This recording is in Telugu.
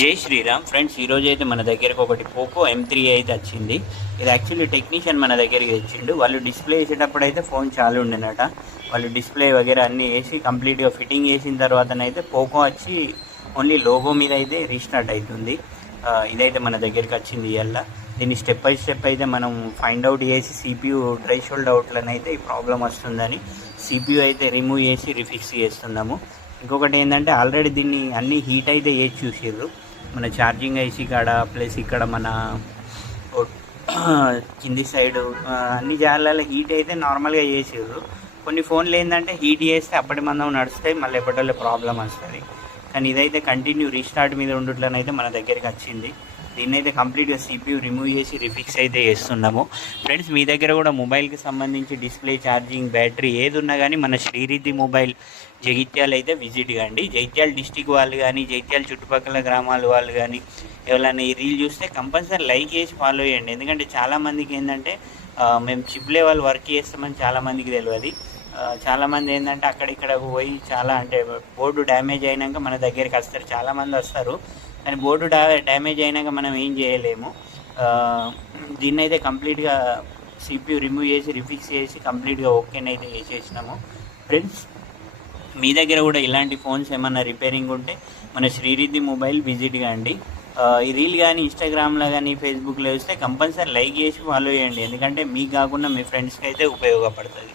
జై శ్రీరామ్ ఫ్రెండ్స్, ఈరోజు అయితే మన దగ్గరకు ఒకటి పోకో M3 అయితే వచ్చింది. ఇది యాక్చువల్లీ టెక్నీషియన్ మన దగ్గరికి తెచ్చిండు. వాళ్ళు డిస్ప్లే వేసేటప్పుడు అయితే ఫోన్ చాలు ఉండేనట. వాళ్ళు డిస్ప్లే వగేరా అన్నీ వేసి కంప్లీట్గా ఫిట్టింగ్ చేసిన తర్వాతనైతే పోకో వచ్చి ఓన్లీ లోగో మీద అయితే రీస్టార్ట్ అవుతుంది. ఇదైతే మన దగ్గరికి వచ్చింది. ఇవాళ దీన్ని స్టెప్ బై స్టెప్ అయితే మనం ఫైండ్ అవుట్ చేసి CPU థ్రెషోల్డ్ అవుట్లనైతే ఈ ప్రాబ్లం వస్తుందని CPU అయితే రిమూవ్ చేసి రిఫిక్స్ చేస్తున్నాము. ఇంకొకటి ఏంటంటే ఆల్రెడీ దీన్ని అన్నీ హీట్ అయితే వేసి చూసిర్రు. మన ఛార్జింగ్ ఐసీ కాడ ప్లస్ ఇక్కడ మన కింది సైడు అన్ని జాగాలలో హీట్ అయితే నార్మల్గా చేసిర్రు. కొన్ని ఫోన్లు ఏంటంటే హీట్ చేస్తే అప్పటి మందం నడుస్తాయి, మళ్ళీ ఎప్పటిలో ప్రాబ్లం వస్తుంది. కానీ ఇదైతే కంటిన్యూ రీస్టార్ట్ మీద ఉండట్లనైతే మన దగ్గరికి వచ్చింది. దీన్ని అయితే కంప్లీట్గా CPU రిమూవ్ చేసి రిఫిక్స్ అయితే చేస్తున్నాము. ఫ్రెండ్స్, మీ దగ్గర కూడా మొబైల్కి సంబంధించి డిస్ప్లే, ఛార్జింగ్, బ్యాటరీ ఏది ఉన్నా కానీ మన శ్రీరిద్ధి మొబైల్ జగిత్యాల అయితే విజిట్ కాండి. జగిత్యాల డిస్టిక్ వాళ్ళు కానీ, జగిత్యాల చుట్టుపక్కల గ్రామాల వాళ్ళు కానీ ఎవరైనా ఈ రీల్ చూస్తే కంపల్సరీ లైక్ చేసి ఫాలో చేయండి. ఎందుకంటే చాలామందికి ఏంటంటే మేము చిప్ లెవెల్ వర్క్ చేస్తామని చాలామందికి తెలియదు. చాలామంది ఏంటంటే అక్కడిక్కడ పోయి చాలా అంటే బోర్డు డ్యామేజ్ అయినాక మన దగ్గరికి వస్తారు, చాలామంది వస్తారు. కానీ బోర్డు డ్యామేజ్ అయినాక మనం ఏం చేయలేము. దీన్ని అయితే కంప్లీట్గా CPU రిమూవ్ చేసి రిఫిక్స్ చేసి కంప్లీట్గా ఓకేనైతే చేసేసినాము. ఫ్రెండ్స్, మీ దగ్గర కూడా ఇలాంటి ఫోన్స్ ఏమన్నా రిపేరింగ్ ఉంటే మన శ్రీరిద్ధి మొబైల్ విజిట్ కాండి. ఈ రీల్ కానీ ఇన్స్టాగ్రామ్లో కానీ ఫేస్బుక్లో వస్తే కంపల్సరీ లైక్ చేసి ఫాలో చేయండి. ఎందుకంటే మీకు కాకుండా మీ ఫ్రెండ్స్కి అయితే ఉపయోగపడుతుంది.